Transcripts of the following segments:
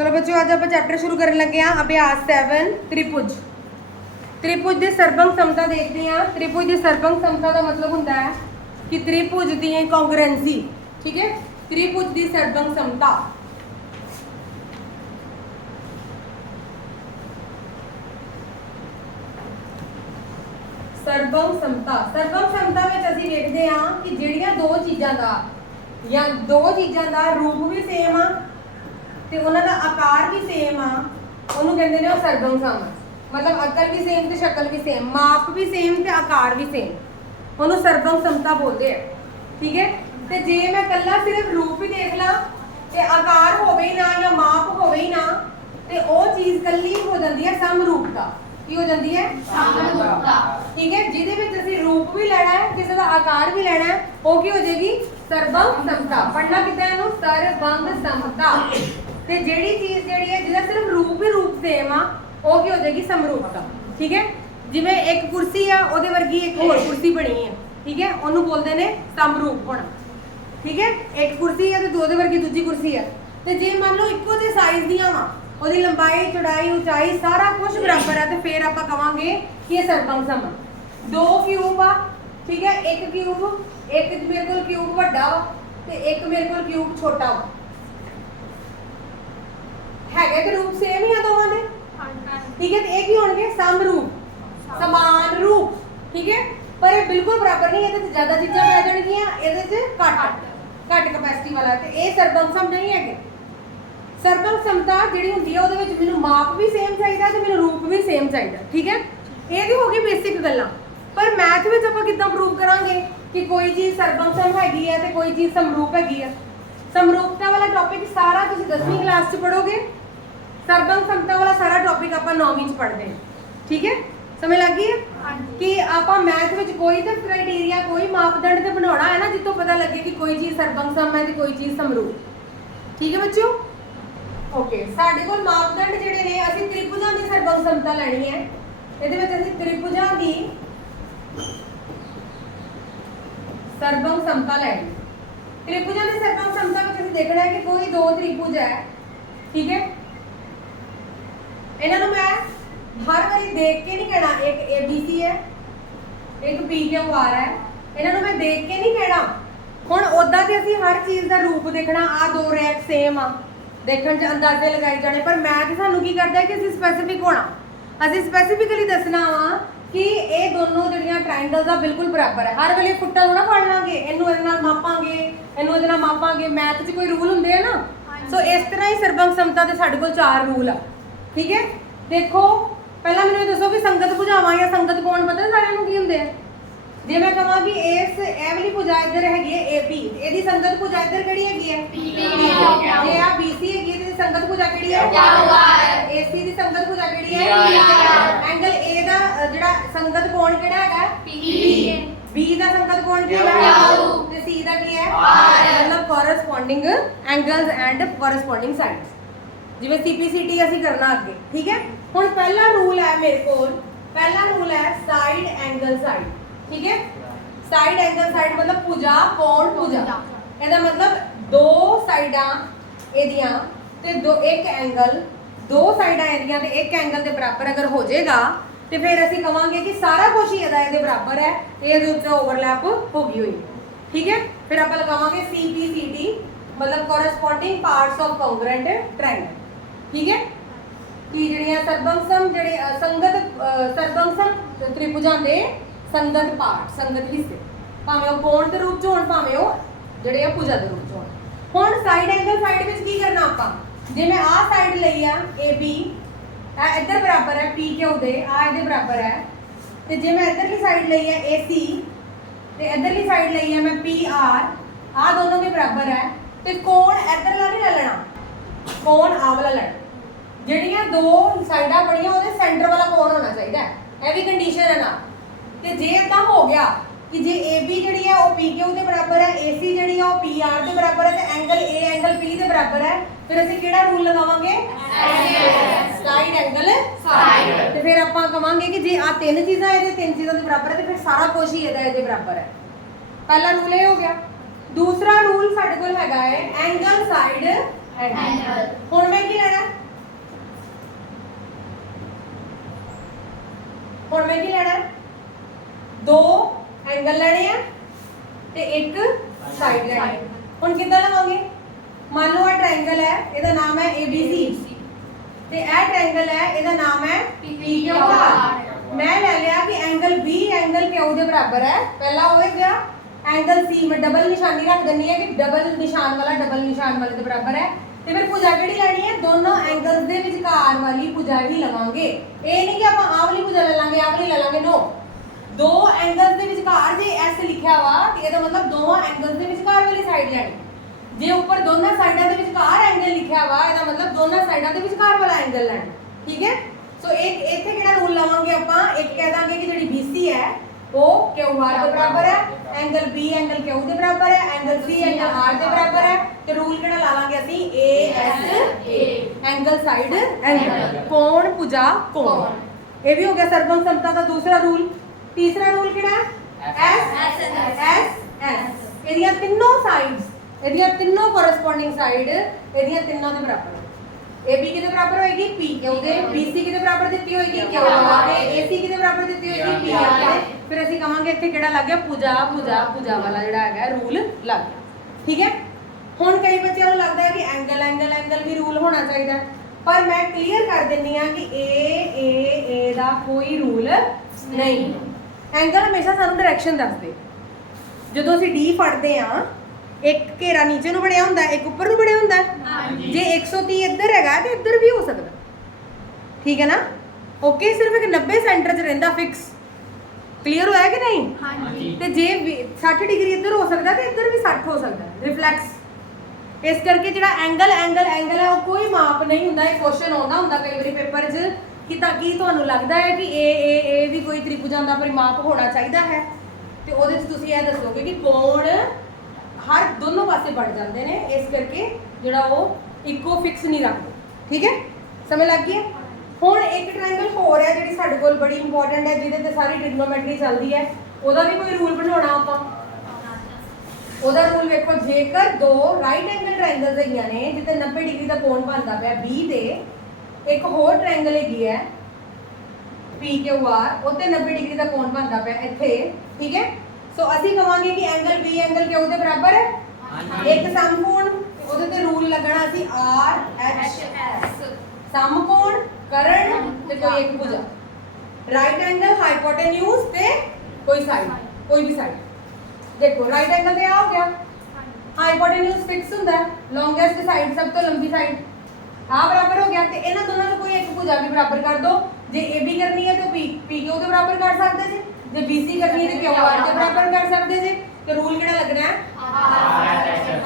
ਚਲੋ ਬੱਚਿਓ, ਅੱਜ ਆਪਾਂ ਚੈਪਟਰ ਸ਼ੁਰੂ ਕਰਨ ਲੱਗੇ ਆ ਅਭਿਆਸ 7 ਤ੍ਰਿਭੁਜ। ਤ੍ਰਿਭੁਜ ਦੇ ਸਰਬੰਗ ਸਮਤਾ ਦੇਖਦੇ ਆ ਤ੍ਰਿਭੁਜ ਦੇ ਸਰਬੰਗ ਸਮਤਾ ਦਾ ਮਤਲਬ ਹੁੰਦਾ ਹੈ ਕਿ ਤ੍ਰਿਭੁਜ ਦੀ ਕੰਗਰੈਂਸੀ ਠੀਕ ਹੈ? ਤ੍ਰਿਭੁਜ ਦੀ ਸਰਬੰਗ ਸਮਤਾ। ਸਰਬੰਗ ਸਮਤਾ। ਸਰਬੰਗ ਸਮਤਾ ਵਿੱਚ ਅਸੀਂ ਵੇਖਦੇ ਹਾਂ ਕਿ ਜਿਹੜੀਆਂ ਦੋ ਚੀਜ਼ਾਂ ਦਾ ਜਾਂ ਦੋ ਚੀਜ਼ਾਂ ਦਾ ਰੂਪ ਵੀ ਸੇਮ ਆ ਤੇ ਉਹਨਾਂ ਦਾ ਆਕਾਰ ਵੀ ਸੇਮ ਆ। ਉਹਨੂੰ ਕਹਿੰਦੇ ਨੇ ਉਹ ਸਰਬੰਗ ਸਮ। ਮਤਲਬ ਅਕਲ ਵੀ ਸੇਮ ਤੇ ਸ਼ਕਲ ਵੀ ਸੇਮ ਮਾਪ ਵੀ ਸੇਮ ਤੇ ਆਕਾਰ ਵੀ ਸੇਮ ਉਹਨੂੰ ਸਰਬੰਗ ਸਮਤਾ ਬੋਲਦੇ ਆ। ਠੀਕ ਹੈ? ਤੇ ਜੇ ਮੈਂ ਕੱਲਾ ਸਿਰਫ ਰੂਪ ਹੀ ਦੇਖ ਲਾਂ ਤੇ ਆਕਾਰ ਹੋਵੇ ਹੀ ਨਾ ਜਾਂ ਮਾਪ ਹੋਵੇ ਹੀ ਨਾ ਤੇ ਉਹ ਚੀਜ਼ ਕੱਲੀ ਹੋ ਜਾਂਦੀ ਹੈ ਸਮਰੂਪਤਾ। ਕੀ ਹੋ ਜਾਂਦੀ ਹੈ? ਸਮਰੂਪਤਾ। ਠੀਕ ਹੈ? ਜਿਹਦੇ ਵਿੱਚ ਅਸੀਂ ਰੂਪ ਵੀ ਲੈਣਾ ਹੈ ਕਿਸੇ ਦਾ ਆਕਾਰ ਵੀ ਲੈਣਾ ਹੈ ਉਹ ਕੀ ਹੋ ਜਾਏਗੀ? ਸਰਬੰਗ ਸਮਤਾ। ਪੜਨਾ ਕਿਤੇ ਇਹਨੂੰ? ਸਰਬੰਗ ਸਮਤਾ। ਤੇ ਜਿਹੜੀ ਚੀਜ਼ ਜਿਹੜੀ ਹੈ, ਜਿਹਦਾ ਸਿਰਫ ਰੂਪ ਹੀ ਰੂਪ ਸੇਮ ਆ, ਉਹ ਕੀ ਹੋ ਜਾਏਗੀ ਸਮਰੂਪਤਾ, ਠੀਕ ਹੈ? ਜਿਵੇਂ ਇੱਕ ਕੁਰਸੀ ਆ, ਉਹਦੇ ਵਰਗੀ ਇੱਕ ਹੋਰ ਕੁਰਸੀ ਬਣੀ ਹੈ ਠੀਕ ਹੈ? ਉਹਨੂੰ ਬੋਲਦੇ ਨੇ ਸਮਰੂਪ ਹੋਣਾ, ਠੀਕ ਹੈ? ਇੱਕ ਕੁਰਸੀ ਹੈ ਤੇ ਦੋ ਦੇ ਵਰਗੀ ਦੂਜੀ ਕੁਰਸੀ ਹੈ ਤੇ ਜੇ ਮੰਨ ਲਓ ਇੱਕੋ ਜਿਹੇ ਸਾਈਜ਼ ਦੀਆਂ ਵਾ, ਉਹਦੀ ਲੰਬਾਈ, ਚੌੜਾਈ, ਉਚਾਈ, ਸਾਰਾ ਕੁਝ ਬਰਾਬਰ ਆ, ਤੇ ਫਿਰ ਆਪਾਂ ਕਵਾਂਗੇ ਕਿ ਇਹ ਸਰਬੰਗ ਸਮ ਦੋ ਕਿਊਬ ਆ, ਠੀਕ ਹੈ? ਇੱਕ ਕਿਊਬ ਇੱਕ ਮੇਰੇ ਕੋਲ ਕਿਊਬ ਵੱਡਾ ਵਾ, ਤੇ ਇੱਕ ਮੇਰੇ ਕੋਲ ਕਿਊਬ ਛੋਟਾ ਵਾ। ਹੈਗੇ ਤੇ ਰੂਪ ਸੇਮ ਹੀ ਆ ਦੋਵਾਂ ਦੇ? ਠੀਕ ਹੈ ਤੇ ਇਹ ਕੀ ਹੋਣਗੇ? ਸਮਰੂਪ ਸਮਾਨ ਰੂਪ। ਠੀਕ ਹੈ? ਪਰ ਇਹ ਬਿਲਕੁਲ ਬਰਾਬਰ ਨਹੀਂ ਇਹਦੇ ਤੇ ਜ਼ਿਆਦਾ ਚੀਜ਼ਾਂ ਪੈ ਜਾਣਗੀਆਂ ਇਹਦੇ 'ਚ ਘੱਟ। ਘੱਟ। ਕਪੈਸਿਟੀ ਵਾਲਾ ਤੇ ਇਹ ਸਰਬੰਗ ਸਮ ਨਹੀਂ ਹੈਗੇ। ਸਰਬੰਗ ਸਮਤਾ ਜਿਹੜੀ ਹੁੰਦੀ ਹੈ ਉਹਦੇ ਵਿੱਚ ਮੈਨੂੰ ਮਾਪ ਵੀ ਸੇਮ ਚਾਹੀਦਾ ਤੇ ਮੈਨੂੰ ਰੂਪ ਵੀ ਸੇਮ ਚਾਹੀਦਾ। ਠੀਕ ਹੈ? ਇਹ ਵੀ ਹੋ ਗਈ ਬੇਸਿਕ ਗੱਲਾਂ। ਪਰ ਮੈਥ ਵਿੱਚ ਆਪਾਂ ਕਿੱਦਾਂ ਪ੍ਰੂਵ ਕਰਾਂਗੇ ਕਿ ਕੋਈ ਚੀਜ਼ ਸਰਬੰਗ ਸਮ ਹੈਗੀ ਹੈ ਤੇ ਕੋਈ ਚੀਜ਼ ਸਮਰੂਪ ਹੈਗੀ ਹੈ ਸਮਰੂਪਤਾ ਵਾਲਾ ਟੌਪਿਕ ਸਾਰਾ ਤੁਸੀਂ 10ਵੀਂ ਕਲਾਸ 'ਚ ਪੜੋਗੇ ਸਰਬੰਗ ਸਮਤਾ ਵਾਲਾ ਸਾਰਾ ਟੌਪਿਕ ਆਪਾਂ 9ਵੀਂ 'ਚ ਪੜ੍ਹਦੇ ਹਾਂ। ਠੀਕ ਹੈ? ਸਮਝ ਲੱਗ ਗਈ ਹੈ। ਕਿ ਆਪਾਂ ਮੈਥ ਵਿੱਚ ਕੋਈ ਤਾਂ ਕ੍ਰਾਈਟੇਰੀਆ ਕੋਈ ਮਾਪਦੰਡ ਤੇ ਬਣਾਉਣਾ ਹੈ ਨਾ ਜਿੱਥੋਂ ਪਤਾ ਲੱਗੇ ਕਿ ਕੋਈ ਚੀਜ਼ ਸਰਬੰਗ ਸਮ ਹੈ ਤੇ ਕੋਈ ਚੀਜ਼ ਸਮਰੂਪ। ਠੀਕ ਹੈ ਬੱਚਿਓ? ਓਕੇ ਸਾਡੇ ਕੋਲ ਮਾਪਦੰਡ ਜਿਹੜੇ ਨੇ ਅਸੀਂ ਤ੍ਰਿਭੁਜਾਂ ਦੀ ਸਰਬੰਗ ਸਮਤਾ ਲੈਣੀ ਹੈ। ਇਹਦੇ ਵਿੱਚ ਅਸੀਂ ਤ੍ਰਿਭੁਜਾਂ ਦੀ ਸਰਬੰਗ ਸਮਤਾ ਲੈਣੀ। ਤ੍ਰਿਭੁਜਾਂ ਦੀ ਸਰਬੰਗ ਸਮਤਾ ਵਿੱਚ ਅਸੀਂ ਦੇਖਣਾ ਹੈ ਕਿ ਕੋਈ ਦੋ ਤ੍ਰਿਭੁਜ ਹੈ। ਠੀਕ ਹੈ? ਇਹਨਾਂ ਨੂੰ ਮੈਂ ਹਰ ਵਾਰੀ ਦੇਖ ਕੇ ਨਹੀਂ ਕਹਿਣਾ ਇੱਕ ABC ਹੈ ਇੱਕ PQR ਹੈ ਇਹਨਾਂ ਨੂੰ ਮੈਂ ਦੇਖ ਕੇ ਨਹੀਂ ਕਹਿਣਾ। ਹੁਣ ਉਦਾਂ ਤੇ ਅਸੀਂ ਹਰ ਚੀਜ਼ ਦਾ ਰੂਪ ਦੇਖਣਾ ਆ ਦੋ ਰੈਕ ਸੇਮ ਆ ਦੇਖਣ ਚ ਅੰਦਾਜ਼ੇ ਲਗਾਈ ਜਾਣੇ ਪਰ ਮੈਥ ਸਾਨੂੰ ਕੀ ਕਰਦਾ ਕਿ ਅਸੀਂ ਸਪੈਸੀਫਿਕ ਹੋਣਾ। ਅਸੀਂ ਸਪੈਸੀਫਿਕਲੀ ਦੱਸਣਾ ਵਾ ਕਿ ਇਹ ਦੋਨੋਂ ਜਿਹੜੀਆਂ ਟ੍ਰਾਇੰਗਲ ਦਾ ਬਿਲਕੁਲ ਬਰਾਬਰ ਹੈ। ਹਰ ਵੇਲੇ ਫੁੱਟਾ ਥੋੜਾ ਫੜ ਲਾਂਗੇ ਇਹਨੂੰ ਇਹਦੇ ਨਾਲ ਮਾਪਾਂਗੇ ਇਹਨੂੰ ਇਹਦੇ ਨਾਲ ਮਾਪਾਂਗੇ ਮੈਥ 'ਚ ਕੋਈ ਰੂਲ ਹੁੰਦੇ ਆ ਨਾ? ਸੋ ਇਸ ਤਰ੍ਹਾਂ ਹੀ ਸਰਬੰਗ ਸਮਤਾ ਦੇ ਸਾਡੇ ਕੋਲ ਚਾਰ ਰੂਲ ਆ। ਠੀਕ ਹੈ? ਦੇਖੋ ਪਹਿਲਾਂ ਮੈਨੂੰ ਇਹ ਦੱਸੋ ਕਿ ਸੰਗਤ ਭੁਜਾਵਾਂ ਜਾਂ ਸੰਗਤ ਕੋਣ? ਪਤਾ ਸਾਰਿਆਂ ਨੂੰ ਕੀ ਹੁੰਦੇ ਆ? ਜੇ ਮੈਂ ਕਹਾਂ ਕਿ ਇਸ ਇਹ ਵਾਲੀ ਭੁਜਾ ਇੱਧਰ ਹੈਗੀ ਹੈ AP ਇਹਦੀ ਸੰਗਤ ਭੁਜਾ ਇੱਧਰ ਕਿਹੜੀ ਹੈਗੀ ਹੈ? ਜੇ ਆ BC ਹੈਗੀ ਇਹਦੀ ਸੰਗਤ ਭੁਜਾ ਕਿਹੜੀ ਹੈ? AC ਦੀ ਸੰਗਤ ਭੁਜਾ ਕਿਹੜੀ ਹੈ? ਐਂਗਲ A ਦਾ ਜਿਹੜਾ ਸੰਗਤ ਕੋਣ ਕਿਹੜਾ ਹੈਗਾ? P B ਦਾ ਸੰਗਤ ਕੋਣ ਕੀ ਹੈ? ਤੇ C ਦਾ ਕੀ ਹੈ? ਮਤਲਬ corresponding angles and corresponding sides ਜਿਵੇਂ CPCT ਅਸੀਂ ਕਰਨਾ ਅੱਗੇ, ਠੀਕ ਹੈ? ਹੁਣ ਪਹਿਲਾ ਰੂਲ ਹੈ ਮੇਰੇ ਕੋਲ, ਪਹਿਲਾ ਰੂਲ ਹੈ ਸਾਈਡ ਐਂਗਲ ਸਾਈਡ ਠੀਕ ਹੈ? ਸਾਈਡ ਐਂਗਲ ਸਾਈਡ ਮਤਲਬ ਭੁਜਾ ਕੋਣ ਭੁਜਾ ਇਹਦਾ ਮਤਲਬ ਦੋ ਸਾਈਡਾਂ ਇਹਦੀਆਂ ਤੇ ਦੋ, ਇੱਕ ਐਂਗਲ ਦੋ ਸਾਈਡਾਂ ਇਹਦੀਆਂ ਤੇ ਇੱਕ ਐਂਗਲ ਦੇ ਬਰਾਬਰ ਅਗਰ ਹੋ ਜਾਏਗਾ, ਤੇ ਫਿਰ ਅਸੀਂ ਕਵਾਂਗੇ ਕਿ ਸਾਰਾ ਕੁਝ ਹੀ ਇਹਦਾ ਇਹਦੇ ਬਰਾਬਰ ਹੈ ਇਹਦੇ ਉੱਤੇ ਓਵਰਲੈਪ ਹੋ ਗਈ ਹੋਈ। ਠੀਕ ਹੈ? ਫਿਰ ਆਪਾਂ ਲਗਾਵਾਂਗੇ CPCT ਮਤਲਬ corresponding parts of congruent triangle ਠੀਕ ਹੈ? ਕਿ ਜਿਹੜੀਆਂ ਸਰਬੰਸਮ ਜਿਹੜੇ ਅ, ਸੰਗਤ ਅ, ਸਰਬੰਸਮ ਤ੍ਰਿਭੁਜਾਂ ਦੇ ਸੰਗਤ ਪਾਠ ਸੰਗਤ ਹਿੱਸੇ। ਭਾਵੇਂ ਉਹ ਕੋਣ ਦੇ ਰੂਪ ਚ ਹੋਣ ਭਾਵੇਂ ਉਹ ਜਿਹੜੇ ਆ ਭੁਜਾ ਦੇ ਰੂਪ ਚ ਹੋਣ। ਹੁਣ ਸਾਈਡ ਐਂਗਲ ਸਾਈਡ ਵਿੱਚ ਕੀ ਕਰਨਾ ਆਪਾਂ? ਜੇ ਮੈਂ ਆਹ ਸਾਈਡ ਲਈ ਆ AB ਇਹ ਇੱਧਰ ਬਰਾਬਰ ਹੈ PQ ਦੇ ਆ ਇਹਦੇ ਬਰਾਬਰ ਹੈ। ਤੇ ਜੇ ਮੈਂ ਇੱਧਰਲੀ ਸਾਈਡ ਲਈ ਹੈ AC ਤੇ ਇੱਧਰਲੀ ਸਾਈਡ ਲਈ ਆ ਮੈਂ PR ਆ ਦੋਨੋਂ ਦੇ ਬਰਾਬਰ ਹੈ। ਤੇ ਕੋਣ ਇੱਧਰਲਾ ਨਹੀਂ ਲੈ ਲੈਣਾ? ਕੋਣ ਆਹ ਵਾਲਾ ਲੈਣਾ ਜਿਹੜੀਆਂ ਦੋ ਸਾਈਡਾਂ ਬਣੀਆਂ ਉਹਦੇ ਸੈਂਟਰ ਵਾਲਾ ਕੋਣ ਹੋਣਾ ਚਾਹੀਦਾ? ਹੈ ਇਹ ਵੀ ਕੰਡੀਸ਼ਨ ਹੈ ਨਾ। ਤੇ ਜੇ ਇਦਾਂ ਹੋ ਗਿਆ ਕਿ ਜੇ AB ਜਿਹੜੀ ਹੈ ਉਹ PQ ਦੇ ਬਰਾਬਰ ਹੈ AC ਜਿਹੜੀ ਹੈ ਉਹ PR ਦੇ ਬਰਾਬਰ ਹੈ ਤੇ ਐਂਗਲ A ਐਂਗਲ P ਦੇ ਬਰਾਬਰ ਹੈ ਫਿਰ ਅਸੀਂ ਕਿਹੜਾ ਰੂਲ ਲਗਾਵਾਂਗੇ? Side angle Side। ਤੇ ਫਿਰ ਆਪਾਂ ਕਵਾਂਗੇ ਕਿ ਜੇ ਆ ਤਿੰਨ ਚੀਜ਼ਾਂ ਇਹਦੇ ਤਿੰਨ ਚੀਜ਼ਾਂ ਦੇ ਬਰਾਬਰ ਹੈ ਤੇ ਫਿਰ ਸਾਰਾ ਕੁਝ ਹੀ ਇਹਦਾ ਇਹਦੇ ਬਰਾਬਰ ਹੈ। ਪਹਿਲਾ ਰੂਲ ਇਹ ਹੋ ਗਿਆ। ਦੂਸਰਾ ਰੂਲ ਸਾਡੇ ਕੋਲ ਹੈਗਾ ਹੈ ਐਂਗਲ ਸਾਈਡ ਹੁਣ ਮੈਂ ਕੀ ਲੈਣਾ? ਹੁਣ ਮੈਂ ਕੀ ਲੈਣਾ? ਦੋ ਐਂਗਲ ਲੈਣੇ ਆ ਤੇ ਇੱਕ ਸਾਈਡ ਲੈਣੀ ਹੁਣ ਕਿੱਦਾਂ ਲਵਾਂਗੇ? ਮੰਨ ਲਓ ਇਹ ਟ੍ਰਾਇੰਗਲ ਹੈ ਇਹਦਾ ਨਾਮ ਹੈ ABC ਤੇ ਇਹ ਟ੍ਰਾਇੰਗਲ ਹੈ ਇਹਦਾ ਨਾਮ ਹੈ PQR ਮੈਂ ਲੈ ਲਿਆ ਕਿ ਐਂਗਲ B ਐਂਗਲ Q ਦੇ ਬਰਾਬਰ ਹੈ। ਪਹਿਲਾ ਹੋਏ ਗਿਆ ਐਂਗਲ C ਮੈਂ ਡਬਲ ਨਿਸ਼ਾਨੀ ਰੱਖ ਦਿੰਨੀ ਹੈ ਕਿ ਡਬਲ ਨਿਸ਼ਾਨ ਵਾਲਾ ਡਬਲ ਨਿਸ਼ਾਨ ਵਾਲੇ ਦੇ ਬਰਾਬਰ ਹੈ। ਤੇ ਫਿਰ ਪੂਜਾ ਕਿਹੜੀ ਲੈਣੀ ਹੈ? ਦੋਨੋਂ ਐਂਗਲਸ ਦੇ ਵਿਚਕਾਰ ਵਾਲੀ ਪੂਜਾ ਹੀ ਲਵਾਂਗੇ। ਇਹ ਨਹੀਂ ਕਿ ਆਪਾਂ ਆਹ ਵਾਲੀ ਭੁਜਾ ਲੈ ਲਾਂਗੇ, ਆਹ ਵਾਲੀ ਲੈ ਲਾਂਗੇ ਨੋ ਦੋ ਐਂਗਲਸ ਦੇ ਵਿਚਕਾਰ ਜੇ S ਲਿਖਿਆ ਵਾ, ਤੇ ਇਹਦਾ ਮਤਲਬ ਦੋਵਾਂ ਐਂਗਲਸ ਦੇ ਵਿਚਕਾਰ ਵਾਲੀ ਸਾਈਡ ਲੈਣੀ। ਜੇ ਉੱਪਰ ਦੋਨਾਂ ਸਾਈਡਾਂ ਦੇ ਵਿਚਕਾਰ ਐਂਗਲ ਲਿਖਿਆ ਵਾ, ਇਹਦਾ ਮਤਲਬ ਦੋਨਾਂ ਸਾਈਡਾਂ ਦੇ ਵਿਚਕਾਰ ਵਾਲਾ ਐਂਗਲ ਲੈਣਾ, ਠੀਕ ਹੈ? ਸੋ ਇੱਕ ਇੱਥੇ ਕਿਹੜਾ ਰੂਲ ਲਵਾਂਗੇ ਆਪਾਂ? ਇੱਕ ਕਹਿ ਦਾਂਗੇ ਕਿ ਜਿਹੜੀ BC ਹੈ, ਉਹ QR ਦੇ ਬਰਾਬਰ ਹੈ ਐਂਗਲ B ਐਂਗਲ Q ਦੇ ਬਰਾਬਰ ਹੈ ਐਂਗਲ C ਐਂਗਲ R ਦੇ ਬਰਾਬਰ ਹੈ ਤੇ ਰੂਲ ਕਿਹੜਾ ਲਾ ਲਾਂਗੇ ਅਸੀਂ? AS ਐਂਗਲ ਸਾਈਡ ਐਂਗਲ ਕੋਣ ਭੁਜਾ ਕੋਣ? ਇਹ ਵੀ ਹੋ ਗਿਆ ਸਰਬੰਗ ਸਮਤਾ ਦਾ ਦੂਸਰਾ ਰੂਲ ਤੀਸਰਾ ਰੂਲ ਕਿਹੜਾ? ਹੈ S S S. ਇਹਦੀਆਂ ਤਿੰਨੋਂ ਸਾਈਡਸ ਇਹਦੀਆਂ ਤਿੰਨੋਂ ਕੋਰਸਪੋਂਡਿੰਗ ਸਾਈਡ ਇਹਦੀਆਂ ਤਿੰਨੋਂ ਦੇ ਬਰਾਬਰ। AB ਕਿਹਦੇ ਬਰਾਬਰ ਹੋਏਗੀ? PQ ਦੇ BC ਕਿਹਦੇ ਬਰਾਬਰ ਦਿੱਤੀ ਹੋਏਗੀ? QR ਦੇ AC ਕਿਹਦੇ ਬਰਾਬਰ ਦਿੱਤੀ ਹੋਏਗੀ? PR ਦੇ ਫਿਰ ਅਸੀਂ ਕਵਾਂਗੇ ਇੱਥੇ ਕਿਹੜਾ ਲੱਗ ਗਿਆ? ਪੂਜਾ ਪੂਜਾ ਪੂਜਾ ਵਾਲਾ ਜਿਹੜਾ ਹੈਗਾ ਰੂਲ ਲੱਗ ਗਿਆ। ਠੀਕ ਹੈ? ਹੁਣ ਕਈ ਬੱਚਿਆਂ ਨੂੰ ਲੱਗਦਾ ਹੈ ਕਿ ਐਂਗਲ ਐਂਗਲ ਐਂਗਲ ਵੀ ਰੂਲ ਹੋਣਾ ਚਾਹੀਦਾ ਹੈ। ਪਰ ਮੈਂ ਕਲੀਅਰ ਕਰ ਦਿੰਨੀ ਆ ਕਿ A A A ਦਾ ਕੋਈ ਰੂਲ ਨਹੀਂ। ਐਂਗਲ ਹਮੇਸ਼ਾ ਸਾਨੂੰ ਡਾਇਰੈਕਸ਼ਨ ਦੱਸਦੇ। ਜਦੋਂ ਅਸੀਂ D ਫੜਦੇ ਆ ਇੱਕ ਘੇਰਾ ਨੀਚੇ ਨੂੰ ਬਣਿਆ ਹੁੰਦਾ ਇੱਕ ਉੱਪਰ ਨੂੰ ਬਣਿਆ ਹੁੰਦਾ। ਜੇ 130 ਇੱਧਰ ਹੈਗਾ ਤੇ ਇੱਧਰ ਵੀ ਹੋ ਸਕਦਾ। ਠੀਕ ਹੈ ਨਾ? ਓਕੇ ਸਿਰਫ ਇੱਕ 90 ਸੈਂਟਰ 'ਚ ਰਹਿੰਦਾ ਫਿਕਸ ਕਲੀਅਰ ਹੋਇਆ ਕਿ ਨਹੀਂ? ਹਾਂਜੀ। ਤੇ ਜੇ ਵੀ 60 ਡਿਗਰੀ ਇੱਧਰ ਹੋ ਸਕਦਾ ਤੇ ਇੱਧਰ ਵੀ 60 ਹੋ ਸਕਦਾ। ਰਿਫਲੈਕਸ ਇਸ ਕਰਕੇ ਜਿਹੜਾ ਐਂਗਲ ਐਂਗਲ ਐਂਗਲ ਹੈ ਉਹ ਕੋਈ ਮਾਪ ਨਹੀਂ ਹੁੰਦਾ, ਇਹ ਕੁਐਸਚਨ ਆਉਂਦਾ ਹੁੰਦਾ ਕਈ ਵਾਰੀ ਪੇਪਰ 'ਚ, ਕਿ ਤਾਂ ਕੀ ਤੁਹਾਨੂੰ ਲੱਗਦਾ ਹੈ ਕਿ ਏ ਏ ਏ ਵੀ ਕੋਈ ਤ੍ਰਿਭੁਜਾਂ ਦਾ ਪਰਿਮਾਪ ਹੋਣਾ ਚਾਹੀਦਾ ਹੈ? ਤੇ ਉਹਦੇ 'ਚ ਤੁਸੀਂ ਇਹ ਦੱਸੋਗੇ ਕਿ ਕੋਣ ਹਰ ਦੋਨੋਂ ਪਾਸੇ ਵੱਢ ਜਾਂਦੇ ਨੇ, ਇਸ ਕਰਕੇ ਜਿਹੜਾ ਉਹ ਇੱਕੋ ਫਿਕਸ ਨਹੀਂ ਰੱਖਦੇ। ਠੀਕ ਹੈ? ਸਮਝ ਲੱਗ ਗਈ ਹੁਣ ਇੱਕ ਟ੍ਰਾਇੰਗਲ ਹੋਰ ਹੈ ਜਿਹੜੀ ਸਾਡੇ ਕੋਲ ਬੜੀ ਇੰਪੋਰਟੈਂਟ ਹੈ, ਜਿਹਦੇ ਤੇ ਸਾਰੀ ਟ੍ਰਿਗਨੋਮੈਟਰੀ ਚੱਲਦੀ ਹੈ। ਉਹਦਾ ਵੀ ਕੋਈ ਰੂਲ ਬਣਾਉਣਾ ਆਪਾਂ? ਉਹਦਾ ਰੂਲ ਵੇਖੋ ਜੇਕਰ ਦੋ ਰਾਈਟ ਐਂਗਲ ਟ੍ਰਾਇੰਗਲਸ ਹੈਗੀਆਂ ਨੇ ਜਿੱਥੇ 90 ਡਿਗਰੀ ਦਾ ਕੋਣ ਬਣਦਾ ਪਿਆ B ਤੇ ਇੱਕ ਹੋਰ ਟ੍ਰਾਇੰਗਲ ਹੈਗੀ ਹੈ PQR ਉੱਤੇ 90 ਡਿਗਰੀ ਦਾ ਕੋਣ ਬਣਦਾ ਪਿਆ ਇੱਥੇ ਠੀਕ ਹੈ? ਸੋ ਅਸੀਂ ਕਵਾਂਗੇ ਕਿ ਐਂਗਲ B ਐਂਗਲ Q ਦੇ ਬਰਾਬਰ ਹੈ? ਇੱਕ ਸਮਕੋਣ ਉਹਦੇ ਤੇ ਰੂਲ ਲੱਗਣਾ ਸੀ R H ਸਮਕੋਣ ਕਰਨ ਤੇ ਕੋਈ ਇੱਕ ਭੁਜਾ। ਰਾਈਟ ਐਂਗਲ ਹਾਈਪੋਟੇਨਿਊਜ਼ ਤੇ ਕੋਈ ਸਾਈਡ ਕੋਈ ਵੀ ਸਾਈਡ ਦੇਖੋ ਰਾਈਟ ਐਂਗਲ ਤੇ ਆ ਹੋ ਗਿਆ। ਹਾਈਪੋਟੇਨਿਊਜ਼ ਫਿਕਸ ਹੁੰਦਾ ਹੈ। ਲੌਂਗੇਸਟ ਸਾਈਡ ਸਭ ਤੋਂ ਲੰਬੀ ਸਾਈਡ ਆ ਬਰਾਬਰ ਹੋ ਗਿਆ ਤੇ ਇਹਨਾਂ ਦੋਨਾਂ ਨੂੰ ਕੋਈ ਇੱਕ ਭੁਜਾ ਵੀ ਬਰਾਬਰ ਕਰ ਦੋ। ਜੇ AB ਕਰਨੀ ਹੈ ਤਾਂ P PQ ਦੇ ਬਰਾਬਰ ਕਰ ਸਕਦੇ ਜੀ। ਜੇ BC ਕਰਨੀ ਹੈ ਤਾਂ QR ਦੇ ਬਰਾਬਰ ਕਰ ਸਕਦੇ ਜੀ। ਤੇ ਰੂਲ ਕਿਹੜਾ ਲੱਗਣਾ ਹੈ?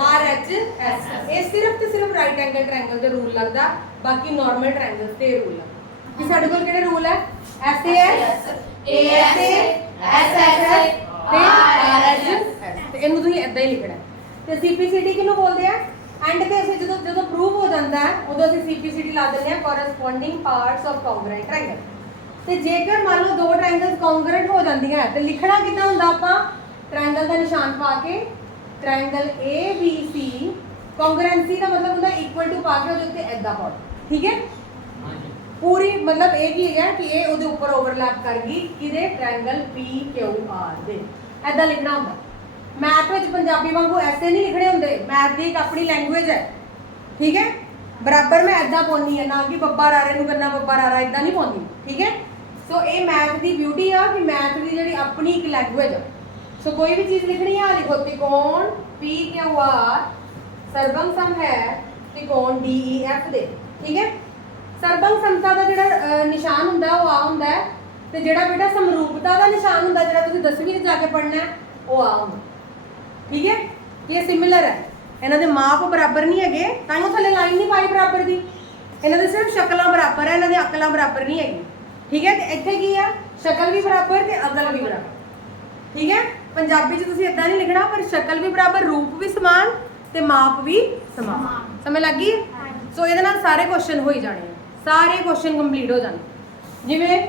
ਆਰ ਐਚ ਐਸ ਇਹ ਸਿਰਫ ਤੇ ਸਿਰਫ ਰਾਈਟ ਐਂਗਲ ਟ੍ਰਾਇੰਗਲ ਦੇ ਰੂਲ ਲੱਗਦਾ। ਬਾਕੀ ਨਾਰਮਲ ਟ੍ਰਾਇੰਗਲ ਤੇ ਰੂਲ ਲੱਗਦਾ। ਕਿ ਸਾਡੇ ਕੋਲ ਕਿਹੜੇ ਰੂਲ ਹੈ? S A S A S A S S ਤੇ ਆਰ ਐਚ ਐਸ ਤੇ ਇਹਨੂੰ ਤੁਸੀਂ ਇਦਾਂ ਹੀ ਲਿਖਣਾ ਹੈ। ਤੇ ਸੀਪੀਸੀਟੀ ਕਿਹਨੂੰ ਬੋਲਦੇ ਆ? ਐਂਡ ਤੇ ਅਸੀਂ ਜਦੋਂ ਜਦੋਂ ਪ੍ਰੂਵ ਹੋ ਜਾਂਦਾ ਹੈ ਉਦੋਂ ਅਸੀਂ ਸੀਪੀਸੀਟੀ ਲਾ ਦਿੰਦੇ ਆ corresponding parts of congruent triangle ਤੇ ਜੇਕਰ ਮੰਨ ਲਓ ਦੋ ਟ੍ਰਾਇੰਗਲਸ ਕੰਗਰੂਐਂਟ ਹੋ ਜਾਂਦੀਆਂ ਹੈ, ਤੇ ਲਿਖਣਾ ਕਿੱਦਾਂ ਹੁੰਦਾ ਆਪਾਂ? ਟ੍ਰਾਇੰਗਲ ਦਾ ਨਿਸ਼ਾਨ ਪਾ ਕੇ ਟ੍ਰਾਇੰਗਲ ABC ਕੰਗਰੂਐਂਸੀ ਦਾ ਮਤਲਬ ਹੁੰਦਾ ਇਕੁਅਲ ਟੂ ਪਾ ਕੇ ਉਹਦੇ ਉੱਤੇ ਐਦਾਂ ਪਾਓ। ਠੀਕ ਹੈ? ਪੂਰੀ ਮਤਲਬ ਇਹ ਕੀ ਹੈ ਕਿ ਇਹ ਉਹਦੇ ਉੱਪਰ ਓਵਰਲੈਪ ਕਰ ਗਈ ਕਿਹਦੇ? ਟ੍ਰਾਇੰਗਲ PQR ਦੇ। ਐਦਾਂ ਲਿਖਣਾ ਹੁੰਦਾ। ਮੈਥ ਵਿੱਚ ਪੰਜਾਬੀ ਵਾਂਗੂ ਐਸੇ ਨਹੀਂ ਲਿਖਣੇ ਹੁੰਦੇ। ਮੈਥ ਦੀ ਇੱਕ ਆਪਣੀ ਲੈਂਗੁਏਜ ਹੈ। ਠੀਕ ਹੈ? ਬਰਾਬਰ ਮੈਂ ਐਦਾਂ ਪਾਉਣੀ ਹੈ ਨਾ ਕਿ ਬੱਬਾ ਰਾਰੇ ਨੂੰ ਕਰਨਾ ਬੱਬਾ ਰਾਰਾ ਇਦਾਂ ਨਹੀਂ ਪਾਉਂਦੀ। ਠੀਕ ਹੈ? ਸੋ ਇਹ ਮੈਥ ਦੀ ਬਿਊਟੀ ਆ ਕਿ ਮੈਥ ਦੀ ਜਿਹੜੀ ਆਪਣੀ ਇੱਕ ਲੈਂਗੁਏਜ ਆ। ਸੋ ਕੋਈ ਵੀ ਚੀਜ਼ ਲਿਖਣੀ ਆ, ਲਿਖੋ ਤਿਕੋਣ ਪੀ PQR ਸਰਬੰਗ ਸਮ ਹੈ ਤਿਕੋਣ ਐਫ ਦੇ। ਠੀਕ ਹੈ? ਸਰਬੰਗ ਸਮਤਾ ਦਾ ਜਿਹੜਾ ਨਿਸ਼ਾਨ ਹੁੰਦਾ ਉਹ ਆ ਹੁੰਦਾ ਹੈ। ਤੇ ਜਿਹੜਾ ਬੇਟਾ ਸਮਰੂਪਤਾ ਦਾ ਨਿਸ਼ਾਨ ਹੁੰਦਾ ਜਿਹੜਾ ਤੁਸੀਂ 10ਵੀਂ 'ਚ ਜਾ ਕੇ ਪੜ੍ਹਨਾ ਹੈ ਉਹ ਆ ਹੁੰਦਾ। ਠੀਕ ਹੈ? ਇਹ ਸਿਮਿਲਰ ਹੈ। ਇਹਨਾਂ ਦੇ ਮਾਪ ਬਰਾਬਰ ਨਹੀਂ ਹੈਗੇ ਤਾਂ ਹੀ ਉਹ ਥੱਲੇ ਲਾਈਨ ਨਹੀਂ ਪਾਈ ਬਰਾਬਰ ਦੀ। ਇਹਨਾਂ ਦੇ ਸਿਰਫ ਸ਼ਕਲਾਂ ਬਰਾਬਰ ਹੈ ਇਹਨਾਂ ਦੀਆਂ ਅਕਲਾਂ ਬਰਾਬਰ ਨਹੀਂ ਹੈਗੀ ਠੀਕ ਹੈ? ਤੇ ਇੱਥੇ ਕੀ ਆ? ਸ਼ਕਲ ਵੀ ਬਰਾਬਰ ਤੇ ਅਕਲ ਵੀ ਬਰਾਬਰ। ਠੀਕ ਹੈ? ਪੰਜਾਬੀ 'ਚ ਤੁਸੀਂ ਇਦਾਂ ਨਹੀਂ ਲਿਖਣਾ ਪਰ ਸ਼ਕਲ ਵੀ ਬਰਾਬਰ ਰੂਪ ਵੀ ਸਮਾਨ ਤੇ ਮਾਪ ਵੀ ਸਮਾਨ। ਸਮਝ ਲੱਗੀ ਸੋ ਇਹਦੇ ਨਾਲ ਸਾਰੇ ਕੁਐਸਚਨ ਹੋ ਹੀ ਜਾਣੇ ਸਾਰੇ ਕੁਐਸਚਨ ਕੰਪਲੀਟ ਹੋ ਜਾਣ। ਜਿਵੇਂ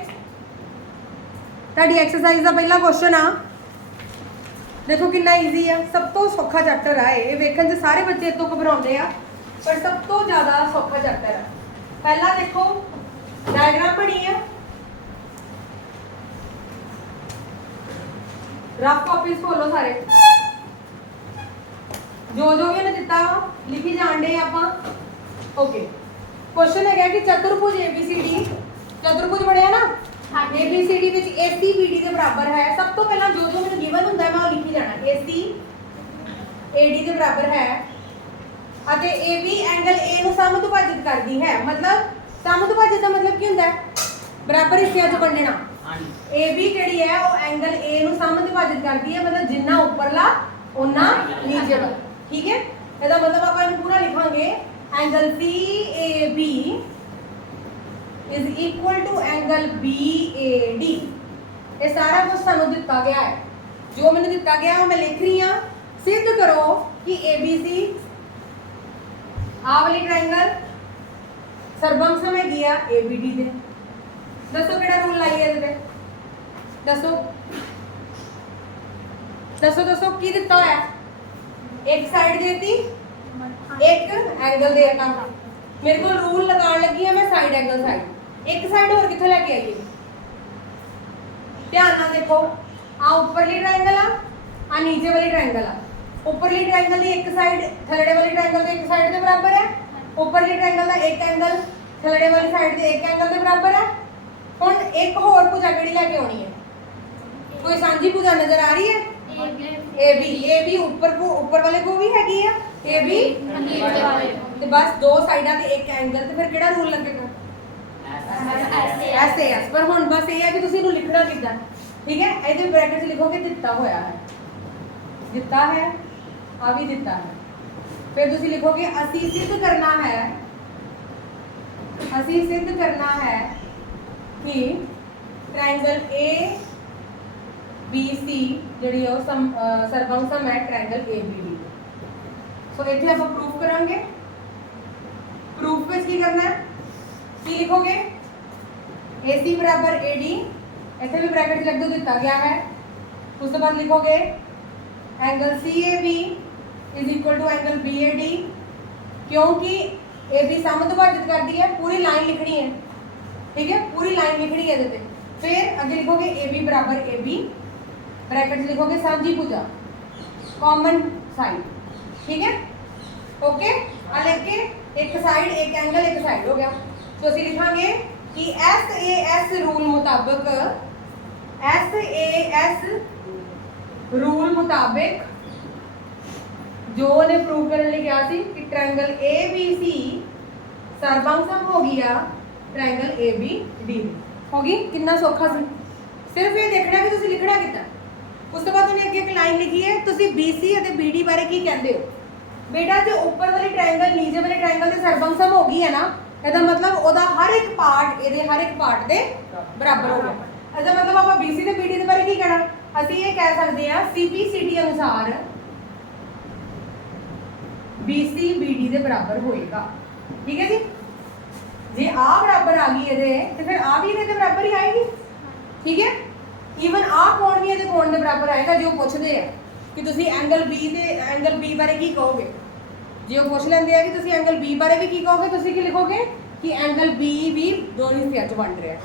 ਤੁਹਾਡੀ ਐਕਸਰਸਾਈਜ਼ ਦਾ ਪਹਿਲਾ ਕੁਐਸਚਨ ਆ। ਦੇਖੋ ਕਿੰਨਾ ਈਜ਼ੀ ਆ। ਸਭ ਤੋਂ ਸੌਖਾ ਚੈਪਟਰ ਆ ਇਹ। ਵੇਖਣ 'ਚ ਸਾਰੇ ਬੱਚੇ ਇਹ ਘਬਰਾਉਂਦੇ ਆ, ਪਰ ਸਭ ਤੋਂ ਜ਼ਿਆਦਾ ਸੌਖਾ ਚੈਪਟਰ ਆ। ਪਹਿਲਾਂ ਦੇਖੋ ਡਾਇਗਰਾਮ ਬਣੀ ਆ। ਰਫ ਕਾਪੀਜ਼ ਖੋਲੋ ਸਾਰੇ। ਜੋ ਜੋ ਵੀ ਉਹਨੇ ਦਿੱਤਾ ਲਿਖੀ ਜਾਣ ਜਾਣਦੇ ਆਪਾਂ। ਓਕੇ ਕੁਐਸਚਨ ਹੈਗਾ ਕਿ ਚਤੁਰਭੁਜ ABCD ਚਤੁਰਭੁਜ ਬਣਿਆ ਨਾ? ਹਾਂਜੀ। ABCD ਵਿੱਚ AC BD ਦੇ ਬਰਾਬਰ ਹੈ। ਸਭ ਤੋਂ ਪਹਿਲਾਂ ਜੋ ਜੋ ਮੈਨੂੰ ਗਿਵਨ ਹੁੰਦਾ ਹੈ ਮੈਂ ਉਹ ਲਿਖੀ ਜਾਣਾ। AC AD ਦੇ ਬਰਾਬਰ ਹੈ। ਅਤੇ AB ਐਂਗਲ A ਨੂੰ ਸਮਦੁਭਾਜਿਤ ਕਰਦੀ ਹੈ। ਮਤਲਬ ਸਮਦੁਭਾਜਿਤ ਦਾ ਮਤਲਬ ਕੀ ਹੁੰਦਾ ਹੈ? ਬਰਾਬਰ ਹਿੱਸਿਆਂ 'ਚ ਵੰਡਣਾ AB ਜਿਹੜੀ ਹੈ ਉਹ ਐਂਗਲ A ਨੂੰ ਸਮਦੁਭਾਜਿਤ ਕਰਦੀ ਹੈ। ਮਤਲਬ ਜਿੰਨਾ ਉੱਪਰਲਾ ਉਨਾ ਨੀਚੇ ਵਾਲਾ ਠੀਕ ਹੈ? ਇਹਦਾ ਮਤਲਬ ਆਪਾਂ ਇਹਨੂੰ ਪੂਰਾ ਲਿਖਾਂਗੇ। Angle CAB is equal to angle BAD ਇਹ ਸਾਰਾ ਕੁਝ ਸਾਨੂੰ ਦਿੱਤਾ ਗਿਆ ਹੈ। ਜੋ ਮੈਨੂੰ ਦਿੱਤਾ ਗਿਆ ਉਹ ਮੈਂ ਲਿਖ ਰਹੀ ਹਾਂ। ਸਿੱਧ ਕਰੋ ਕਿ ABC ਆਹ ਵਾਲੀ ਟ੍ਰਾਇੰਗਲ ਸਰਬੰਗ ਸਮੇਂ ਗਿਆ ABD ਦੇ। ਦੱਸੋ ਕਿਹੜਾ ਰੂਲ ਲਾਈਏ ਇਹਦੇ ਤੇ? ਦੱਸੋ। ਦੱਸੋ ਦੱਸੋ, ਕੀ ਦਿੱਤਾ ਹੋਇਆ? ਇੱਕ ਸਾਈਡ ਦੇਤੀ। ਇੱਕ ਐਂਗਲ ਦੇਤਾ ਮੇਰੇ ਕੋਲ ਰੂਲ ਲਗਾਉਣ ਲੱਗੀ ਆ ਮੈਂ ਸਾਈਡ ਐਂਗਲ ਸਾਈਡ ਇੱਕ ਸਾਈਡ ਹੋਰ ਕਿੱਥੋਂ ਲੈ ਕੇ ਆਈਏ? ਧਿਆਨ ਨਾਲ ਦੇਖੋ। ਆ ਉੱਪਰਲੀ ਟ੍ਰਾਇੰਗਲ ਆ ਆ ਨੀਚੇ ਵਾਲੀ ਟ੍ਰਾਇੰਗਲ ਆ। ਉੱਪਰਲੀ ਟ੍ਰਾਇੰਗਲ ਦੀ ਇੱਕ ਸਾਈਡ ਥੱਲੜੇ ਵਾਲੀ ਟ੍ਰਾਇੰਗਲ ਦੇ ਇੱਕ ਸਾਈਡ ਦੇ ਬਰਾਬਰ ਹੈ। ਉੱਪਰਲੀ ਟ੍ਰਾਇੰਗਲ ਦਾ ਇੱਕ ਐਂਗਲ ਥੱਲੜੇ ਵਾਲੀ ਸਾਈਡ ਦੇ ਇੱਕ ਐਂਗਲ ਦੇ ਬਰਾਬਰ ਹੈ। ਹੁਣ ਇੱਕ ਹੋਰ ਪੂਜਾ ਕਿਹੜੀ ਲੈ ਕੇ ਆਉਣੀ ਹੈ? ਕੋਈ ਸਾਂਝੀ ਪੂਜਾ ਨਜ਼ਰ ਆ ਰਹੀ ਹੈ? ਏ ਬੀ ਏ ਬੀ ਉੱਪਰ ਕੋ ਉੱਪਰ ਵਾਲੇ ਕੋ ਵੀ ਹੈਗੀ ਆ? ਏ ਨੀਚੇ ਵਾਲੇ। ਤੇ ਬਸ ਦੋ ਸਾਈਡਾਂ ਤੇ ਇੱਕ ਐਂਗਲ ਤੇ ਫਿਰ ਕਿਹੜਾ ਰੂਲ ਲੱਗੇਗਾ? ਐਸ ਐਸ ਪਰ ਹੁਣ ਬਸ ਇਹ ਹੈ ਕਿ ਤੁਸੀਂ ਇਹਨੂੰ ਲਿਖਣਾ ਕਿੱਦਾਂ? ਠੀਕ ਹੈ? ਇਹਦੇ ਬ੍ਰੈਕਟ 'ਚ ਲਿਖੋਗੇ ਦਿੱਤਾ ਹੋਇਆ ਹੈ। ਦਿੱਤਾ ਹੈ ਆ ਵੀ ਦਿੱਤਾ ਹੈ। ਫਿਰ ਤੁਸੀਂ ਲਿਖੋਗੇ ਅਸੀਂ ਸਿੱਧ ਕਰਨਾ ਹੈ। ਅਸੀਂ ਸਿੱਧ ਕਰਨਾ ਹੈ ਕਿ ਟ੍ਰਾਇੰਗਲ A BC ਜਿਹੜੀ ਹੈ ਉਹ ਸਮ, ਅਹ ਸਰਵੰਗ ਸਮ ਹੈ ਟ੍ਰਾਇੰਗਲ ABD ਸੋ ਇੱਥੇ ਆਪਾਂ ਪ੍ਰੂਫ ਕਰਾਂਗੇ। ਪ੍ਰੂਫ ਵਿੱਚ ਕੀ ਕਰਨਾ ਹੈ? ਕੀ ਲਿਖੋਗੇ? AC ਬਰਾਬਰ AD ਇੱਥੇ ਵੀ ਬ੍ਰੈਕਟ ਲੱਗ ਦੋ ਦਿੱਤਾ ਗਿਆ ਹੈ। ਉਸ ਤੋਂ ਬਾਅਦ ਲਿਖੋਗੇ angle CAB is equal to angle BAD ਕਿਉਂਕਿ AB ਸਮਦੁਭਾਜਿਤ ਕਰਦੀ ਹੈ, ਪੂਰੀ ਲਾਈਨ ਲਿਖਣੀ ਹੈ। ਠੀਕ ਹੈ? ਪੂਰੀ ਲਾਈਨ ਲਿਖਣੀ ਹੈ ਇਹਦੇ ਤੇ। ਫਿਰ ਅੱਗੇ ਲਿਖੋਗੇ AB ਬਰਾਬਰ AB ਬ੍ਰੈਕਟ 'ਚ ਲਿਖੋਗੇ ਸਾਂਝੀ ਭੁਜਾ ਕਾਮਨ ਸਾਈਡ ਠੀਕ ਹੈ ਓਕੇ ਆ ਲਿਖ ਕੇ ਇੱਕ ਸਾਈਡ ਇੱਕ ਐਂਗਲ ਇੱਕ ਸਾਈਡ ਹੋ ਗਿਆ ਸੋ ਅਸੀਂ ਲਿਖਾਂਗੇ ਕਿ SAS ਰੂਲ ਮੁਤਾਬਕ SAS ਰੂਲ ਮੁਤਾਬਕ ਜੋ ਉਹਨੇ ਪ੍ਰੂਵ ਕਰਨ ਲਈ ਕਿਹਾ ਸੀ ਕਿ ਟ੍ਰਾਇੰਗਲ ABC ਸਰਵੰਗਸਮ ਹੋ ਗਿਆ ਟ੍ਰਾਇੰਗਲ ABD ਹੋ ਗਈ ਕਿੰਨਾ ਸੌਖਾ ਸੀ ਸਿਰਫ ਇਹ ਦੇਖਣਾ ਕਿ ਤੁਸੀਂ ਲਿਖਣਾ ਕਿੱਦਾਂ ਉਸ ਤੋਂ ਬਾਅਦ ਉਹਨੇ ਅੱਗੇ ਇੱਕ ਲਾਈਨ ਲਿਖੀ ਹੈ ਤੁਸੀਂ BC ਅਤੇ BD ਬਾਰੇ ਕੀ ਕਹਿੰਦੇ ਹੋ? ਬੇਟਾ ਜੇ ਉੱਪਰ ਵਾਲੀ ਟ੍ਰਾਇੰਗਲ ਨੀਚੇ ਵਾਲੇ ਟ੍ਰਾਇੰਗਲ ਦੇ ਸਰਵੰਗਸਮ ਹੋ ਗਈ ਹੈ ਨਾ ਇਹਦਾ ਮਤਲਬ ਉਹਦਾ ਹਰ ਇੱਕ ਪਾਰਟ ਇਹਦੇ ਹਰ ਇੱਕ ਪਾਰਟ ਦੇ ਬਰਾਬਰ ਹੋ ਗਿਆ। ਇਹਦਾ ਮਤਲਬ ਆਪਾਂ BC ਤੇ BD ਦੇ ਬਾਰੇ ਕੀ ਕਹਿਣਾ? ਅਸੀਂ ਇਹ ਕਹਿ ਸਕਦੇ ਹਾਂ CPCD ਅਨੁਸਾਰ BC BD ਦੇ ਬਰਾਬਰ ਹੋਏਗਾ। ਠੀਕ ਹੈ ਜੀ? ਜੇ ਆ ਬਰਾਬਰ ਆ ਗਈ ਇਹਦੇ ਤੇ ਫਿਰ ਆ ਵੀ ਇਹਦੇ ਬਰਾਬਰ ਹੀ ਆਏਗੀ? ਠੀਕ ਹੈ? ਈਵਨ ਆਹ ਕੋਣ ਵੀ ਇਹਦੇ ਕੋਣ ਦੇ ਬਰਾਬਰ ਆਏਗਾ, ਜੇ ਉਹ ਪੁੱਛਦੇ ਆ ਕਿ ਤੁਸੀਂ ਐਂਗਲ B ਤੇ ਐਂਗਲ B ਬਾਰੇ ਕੀ ਕਹੋਗੇ? ਜੇ ਉਹ ਪੁੱਛ ਲੈਂਦੇ ਆ ਕਿ ਤੁਸੀਂ ਐਂਗਲ B ਬਾਰੇ ਵੀ ਕੀ ਕਹੋਗੇ, ਤੁਸੀਂ ਕੀ ਲਿਖੋਗੇ? ਕਿ ਐਂਗਲ B ਵੀ ਦੋ ਹਿੱਸਿਆਂ 'ਚ ਵੰਡ ਰਿਹਾ।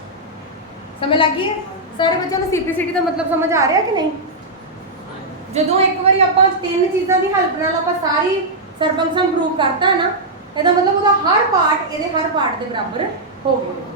ਸਮਝ ਲੱਗ ਗਈ? ਸਾਰੇ ਬੱਚਿਆਂ ਨੂੰ ਸੀਪੀਸੀਟੀ ਦਾ ਮਤਲਬ ਸਮਝ ਆ ਰਿਹਾ ਕਿ ਨਹੀਂ? ਜਦੋਂ ਇੱਕ ਵਾਰੀ ਆਪਾਂ ਤਿੰਨ ਚੀਜ਼ਾਂ ਦੀ ਹੈਲਪ ਨਾਲ ਆਪਾਂ ਸਾਰੀ ਸਰਕਮਸਮ ਪ੍ਰੂਵ ਕਰਤਾ ਨਾ, ਇਹਦਾ ਮਤਲਬ ਉਹਦਾ ਹਰ ਪਾਰਟ ਇਹਦੇ ਹਰ ਪਾਰਟ ਦੇ ਬਰਾਬਰ ਹੋ ਗਿਆ।